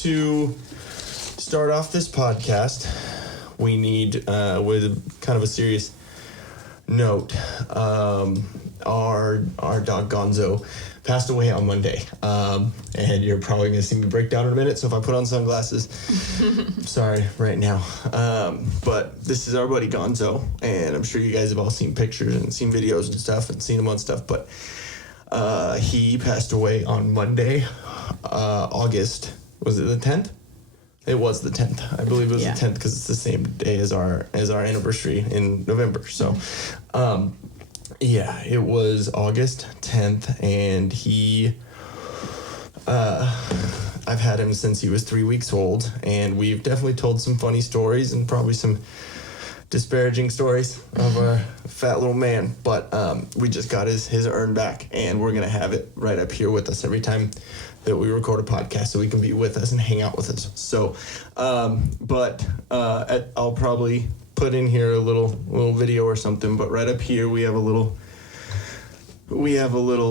to start off this podcast, we need, with kind of a serious note, our dog Gonzo passed away on Monday. And you're probably going to see me break down in a minute, so if I put on sunglasses, sorry right now. But this is our buddy Gonzo, and I'm sure you guys have all seen pictures and seen videos and stuff and seen him on stuff, but he passed away on Monday, August, was it the 10th? It was the 10th. I believe it was the 10th because it's the same day as our anniversary in November. So, it was August 10th, and he, I've had him since he was 3 weeks old, and we've definitely told some funny stories and probably some disparaging stories of our fat little man, but we just got his urn back, and we're going to have it right up here with us every time that we record a podcast so he can be with us and hang out with us. So, I'll probably put in here a little video or something, but right up here we have a little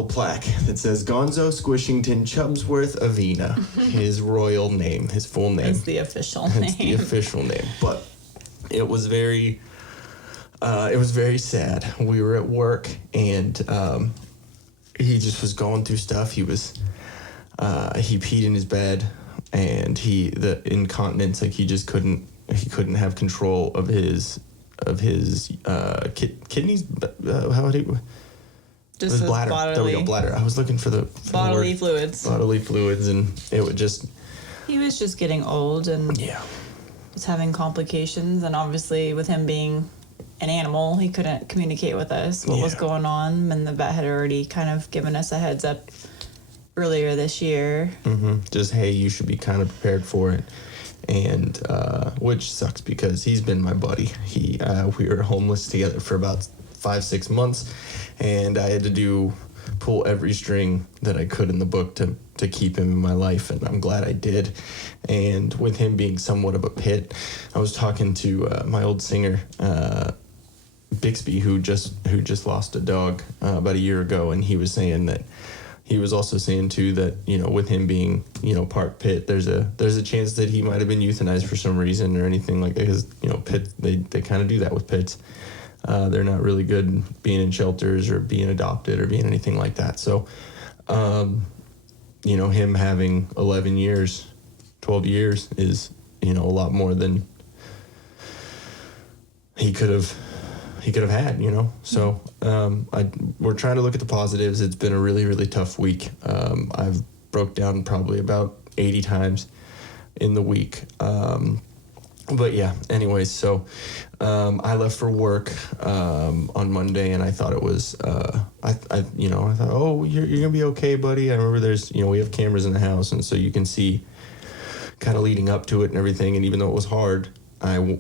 plaque that says Gonzo Squishington Chubbsworth Avina, his royal name, his full name. It's the official name. It's the official name, but it was very sad. We were at work, and he just was going through stuff. He peed in his bed, and the incontinence, like he couldn't have control of his kidneys. How would he? Just his bladder. There we go, bladder. I was looking for the bodily fluids. Bodily fluids, and it would just. He was just getting old and was having complications, and obviously with him being an animal, he couldn't communicate with us what was going on, and the vet had already kind of given us a heads up earlier this year. Mm-hmm. Just, hey, you should be kind of prepared for it. And which sucks because he's been my buddy. We were homeless together for about 5-6 months, and I had to pull every string that I could in the book to keep him in my life, and I'm glad I did. And with him being somewhat of a pit, I was talking to my old singer, Bixby, who just lost a dog about a year ago, and he was saying that. He was also saying too that, with him being, part pit, there's a chance that he might have been euthanized for some reason or anything like that, because pits, they kind of do that with pits. They're not really good being in shelters or being adopted or being anything like that. So, him having 11 years, 12 years is, a lot more than he could have had, So we're trying to look at the positives. It's been a really, really tough week. I've broke down probably about 80 times in the week. But yeah, anyways, so I left for work on Monday, and I thought it was I thought, oh, you're gonna be okay, buddy. I remember there's we have cameras in the house, and so you can see kind of leading up to it and everything. And even though it was hard, I,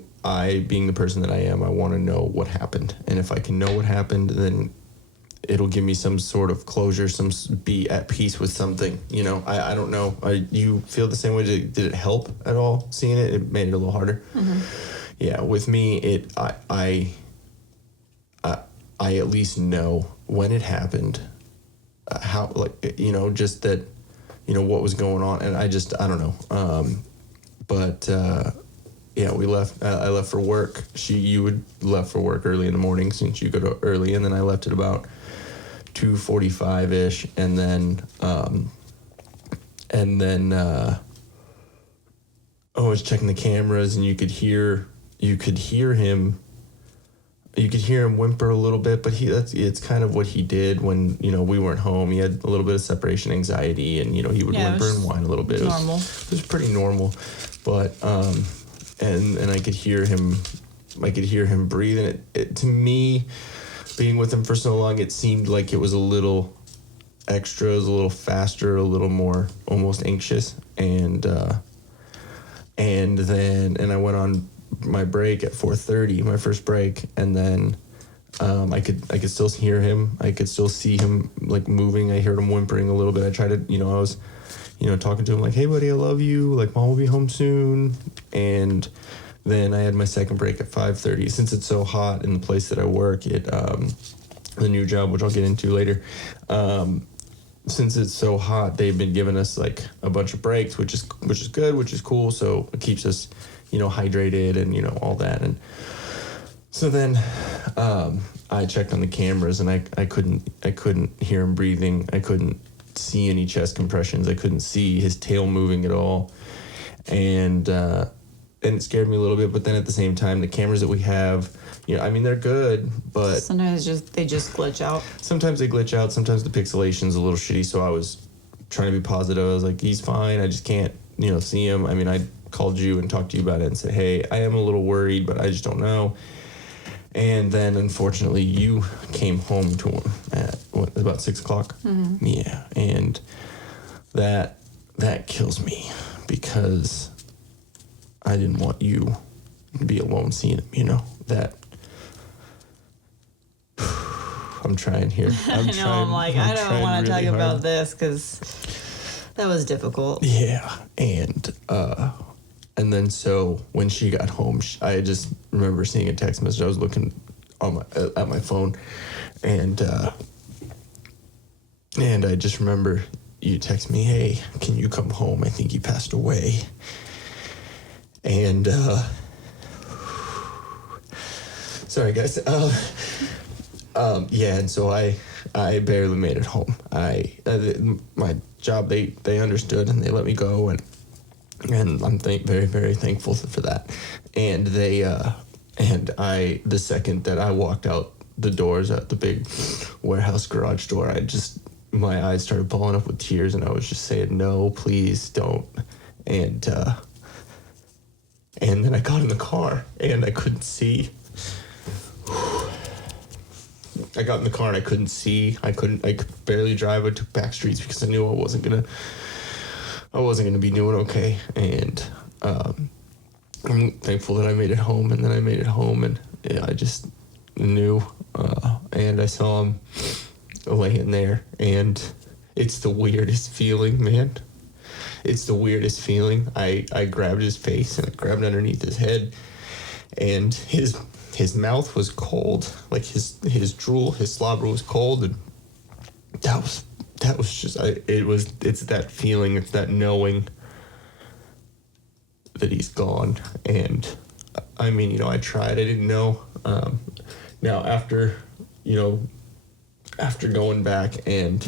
being the person that I am, I want to know what happened. And if I can know what happened, then it'll give me some sort of closure, be at peace with something. I don't know. You feel the same way? Did it help at all seeing it? It made it a little harder. Mm-hmm. Yeah, with me, I at least know when it happened, how, just that, what was going on. And I don't know. Yeah, we left. I left for work. You would left for work early in the morning since you go to early, and then I left at about 2:45-ish, and then I was checking the cameras, and you could hear him whimper a little bit, but it's kind of what he did when we weren't home. He had a little bit of separation anxiety, and he would whimper and whine a little bit. Normal. It was pretty normal, but and I could hear him breathe, and it to me, being with him for so long, it seemed like it was a little extra, it was a little faster, a little more almost anxious, and then I went on my break at 4:30, my first break, and then I could still hear him, I could still see him like moving. I heard him whimpering a little bit. I tried to, I was talking to him like, hey buddy, I love you, like mom will be home soon. And then I had my second break at 5:30. Since it's so hot in the place that I work, the new job, which I'll get into later, since it's so hot, they've been giving us like a bunch of breaks, which is good, which is cool. So it keeps us, hydrated and all that. And so then I checked on the cameras, and I couldn't hear him breathing. I couldn't see any chest compressions. I couldn't see his tail moving at all, and it scared me a little bit. But then at the same time, the cameras that we have, they're good, but sometimes they just glitch out. Sometimes they glitch out. Sometimes the pixelation's a little shitty. So I was trying to be positive. I was like, he's fine. I just can't, see him. I mean, I called you and talked to you about it and said, hey, I am a little worried, but I just don't know. And then, unfortunately, you came home to him at about 6 o'clock. Mm-hmm. Yeah, and that kills me because I didn't want you to be alone seeing him. That. I'm trying here. I don't want to talk about this because that was difficult. Yeah, and then so when she got home, I just remember seeing a text message. I was looking at my phone, and I just remember you text me, "Hey, can you come home? I think he passed away." And sorry guys. And so I barely made it home. My job, they understood and they let me go, and I'm very, very thankful for that. And the second that I walked out the doors at the big warehouse garage door, my eyes started balling up with tears, and I was just saying, no, please don't. And then I got in the car and I couldn't see. I got in the car and I couldn't see. I could barely drive. I took back streets because I knew I wasn't gonna be doing okay. And I'm thankful that I made it home. And then I made it home, and I just knew. And I saw him laying there, and it's the weirdest feeling, man. It's the weirdest feeling. I grabbed his face and I grabbed underneath his head, and his mouth was cold, like his drool, his slobber was cold, and that was just it's that feeling, it's that knowing that he's gone. And I tried, I didn't know. Now after going back and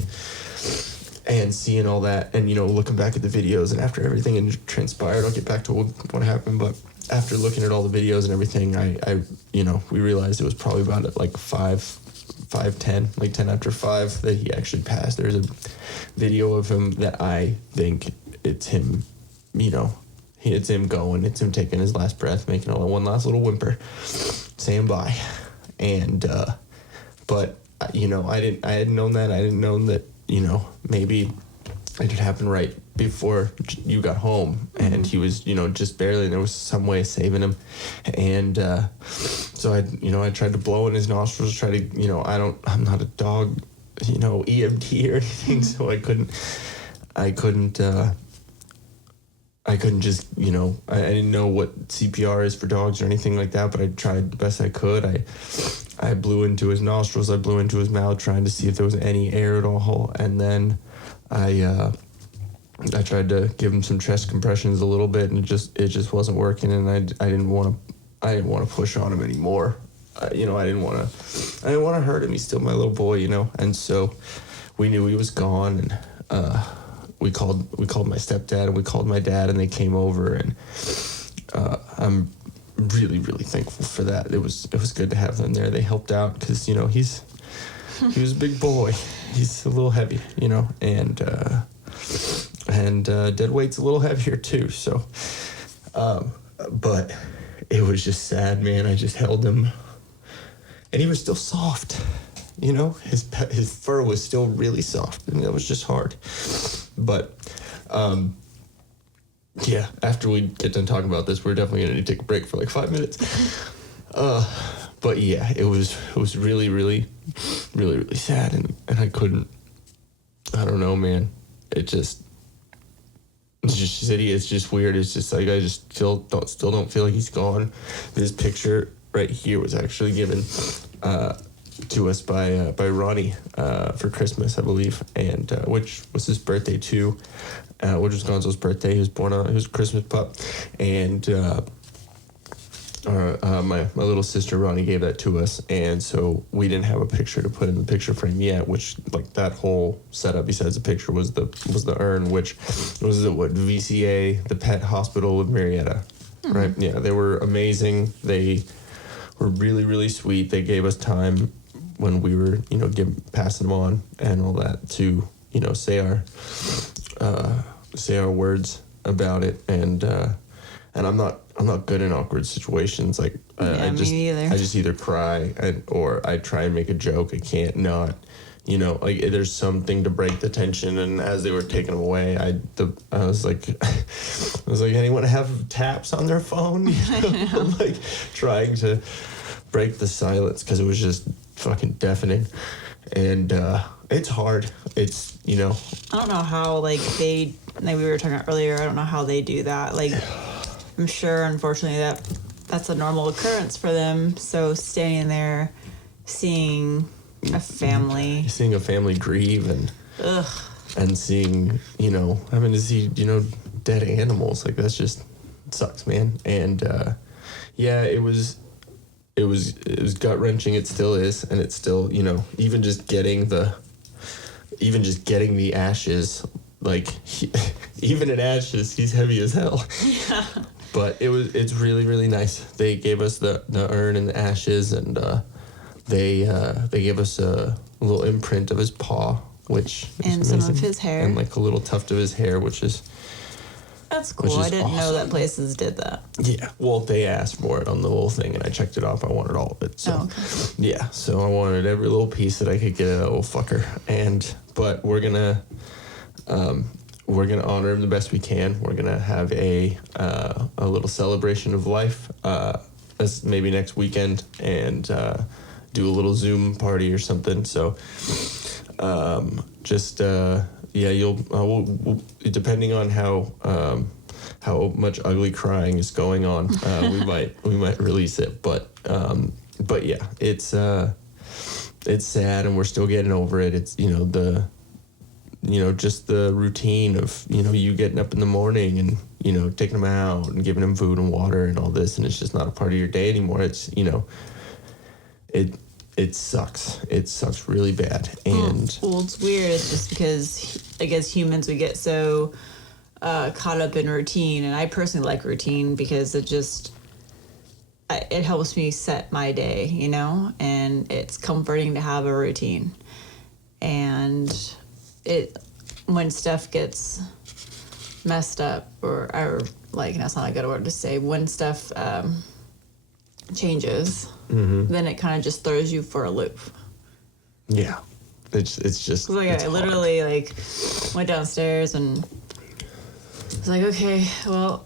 seeing all that, and looking back at the videos, and after everything and transpired, I'll get back to what happened, but after looking at all the videos and everything, we realized it was probably about like 5:10, like 10 after 5, that he actually passed. There's a video of him that I think it's him, it's him going, it's him taking his last breath, making one last little whimper, saying bye. And, but, I hadn't known that. I didn't know that, maybe it had happened right before you got home, and he was, just barely, and there was some way of saving him. And so I tried to blow in his nostrils, try to, I'm not a dog, EMT or anything, so I couldn't just, I didn't know what CPR is for dogs or anything like that, but I tried the best I could. I blew into his nostrils, I blew into his mouth, trying to see if there was any air at all, and then I tried to give him some chest compressions a little bit, and it just wasn't working, and I didn't want to push on him anymore. I didn't want to hurt him. He's still my little boy, and so we knew he was gone, and we called my stepdad, and we called my dad, and they came over, and I'm really, really thankful for that. It was good to have them there. They helped out because he was a big boy. He's a little heavy, and dead weight's a little heavier too. So, but it was just sad, man. I just held him, and he was still soft. His fur was still really soft, and that was just hard. But, yeah, after we get done talking about this, we're definitely gonna need to take a break for like 5 minutes. But yeah, it was really, really, really, really sad, and I couldn't. I don't know, man. It's just shitty. It's just weird. It's just like I just still don't feel like he's gone. This picture right here was actually given to us by Ronnie for Christmas, I believe, and which was his birthday too, which was Gonzo's birthday. He was born on, he was a Christmas pup, and my little sister Ronnie gave that to us, and so we didn't have a picture to put in the picture frame yet, which like that whole setup besides the picture was the urn, which was VCA, the pet hospital of Marietta. Right? Yeah, they were amazing. They were really, really sweet. They gave us time when we were, passing them on and all that to, say our words about it. And I'm not good in awkward situations. Like I just either cry or I try and make a joke. I can't not. There's something to break the tension. And as they were taking them away, I was like, anyone have taps on their phone? I'm like trying to break the silence because it was just fucking deafening. And it's hard. It's, I don't know how, like we were talking about earlier, I don't know how they do that. Like, I'm sure, unfortunately, that's a normal occurrence for them. So standing there, seeing a family grieve and seeing, having to see, dead animals, like that's just, it sucks, man. And it was gut wrenching. It still is, and it's still, even just getting the ashes, like even in ashes, he's heavy as hell. Yeah. But it's really, really nice. They gave us the urn and the ashes, and they gave us a little imprint of his paw, which and some of his hair, and like a little tuft of his hair, that's cool. I didn't know that places did that. Yeah, well, they asked for it on the little thing, and I checked it off. I wanted all of it. So, yeah, so I wanted every little piece that I could get of that little fucker. But we're gonna honor him the best we can. We're gonna have a little celebration of life, as maybe next weekend, and do a little Zoom party or something. So, we'll, depending on how much ugly crying is going on, we might release it. But yeah, it's sad, and we're still getting over it. It's just the routine of you getting up in the morning and taking them out and giving them food and water and all this, and it's just not a part of your day anymore. It's it sucks. It sucks really bad. And well, it's weird. It's just because I guess humans, we get so caught up in routine, and I personally like routine because it helps me set my day, and it's comforting to have a routine. And when stuff gets messed up, or like, that's not a good word to say, when stuff changes, then it kind of just throws you for a loop. Yeah, it's just like I literally like went downstairs and was like, okay, well,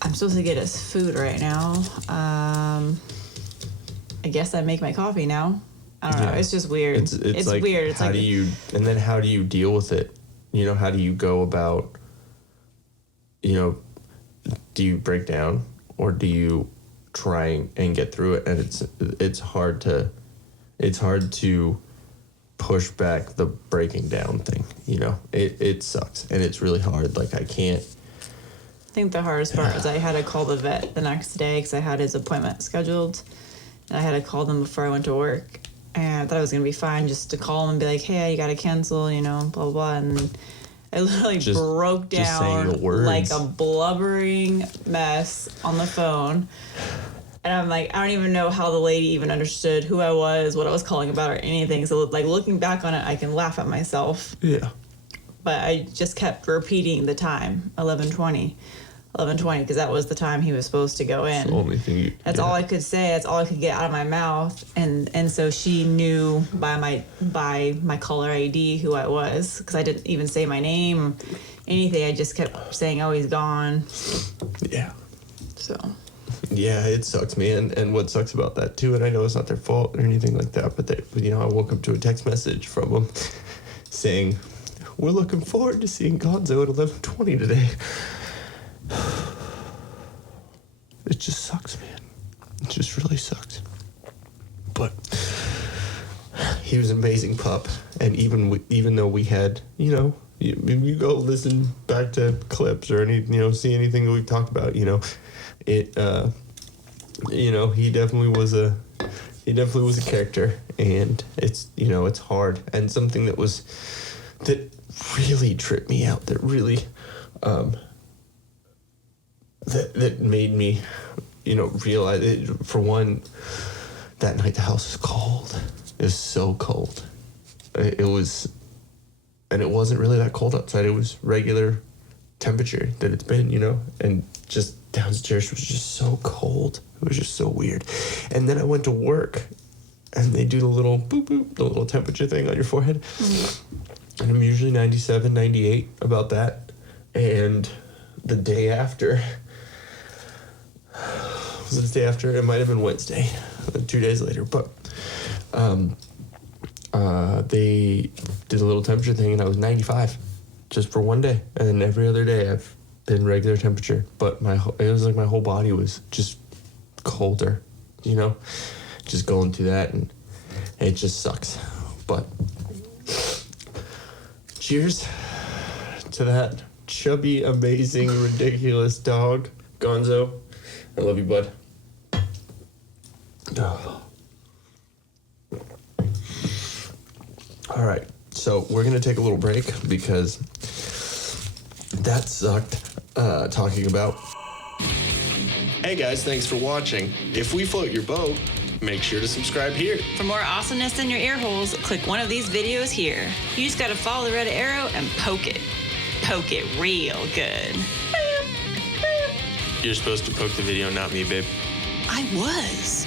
I'm supposed to get us food right now. I guess I make my coffee now. I don't know. It's just weird. It's like, weird. It's how do you deal with it? How do you go about? Do you break down, or do you try and get through it? And it's hard to push back the breaking down thing. It sucks, and it's really hard. Like, I can't. I think the hardest part was I had to call the vet the next day because I had his appointment scheduled, and I had to call them before I went to work. And I thought it was gonna be fine just to call them and be like, "Hey, you gotta cancel," blah blah blah. And I literally broke down like a blubbering mess on the phone. And I'm like, I don't even know how the lady even understood who I was, what I was calling about, or anything. So, like, looking back on it, I can laugh at myself. Yeah. But I just kept repeating the time, 11:20, because that was the time he was supposed to go in. That's the only thing That's all I could say. That's all I could get out of my mouth. And so she knew by my caller ID who I was, because I didn't even say my name, anything. I just kept saying, "Oh, he's gone." Yeah. So. Yeah, it sucks, man. And what sucks about that too, and I know it's not their fault or anything like that, but I woke up to a text message from them saying, "We're looking forward to seeing Gonzo at 11:20 today." It just sucks, man. It just really sucks. But he was an amazing pup. And even though we had, you know, you go listen back to clips or see anything that we talked about, you know, it, you know, he definitely was a character, and it's, you know, it's hard, and something that really tripped me out, that really, that made me, you know, realize it. For one, that night the house was cold. It was so cold. It was, and it wasn't really that cold outside. It was regular temperature that it's been, you know, and just downstairs was just so cold. It was just so weird. And then I went to work, and they do the little boop boop, the little temperature thing on your forehead. Mm-hmm. And I'm usually 97, 98 about that. And the day after, was it the day after? It might have been Wednesday, 2 days later. But they did a little temperature thing, and I was 95 just for one day. And every other day I've been regular temperature. But it was like my whole body was just colder, you know, just going through that, and it just sucks. But cheers to that chubby, amazing, ridiculous dog, Gonzo. I love you, bud. Oh. All right, so we're gonna take a little break because that sucked talking about. Hey guys, thanks for watching. If we float your boat, make sure to subscribe here. For more awesomeness in your ear holes, click one of these videos here. You just gotta follow the red arrow and poke it. Poke it real good. You're supposed to poke the video, not me, babe. I was.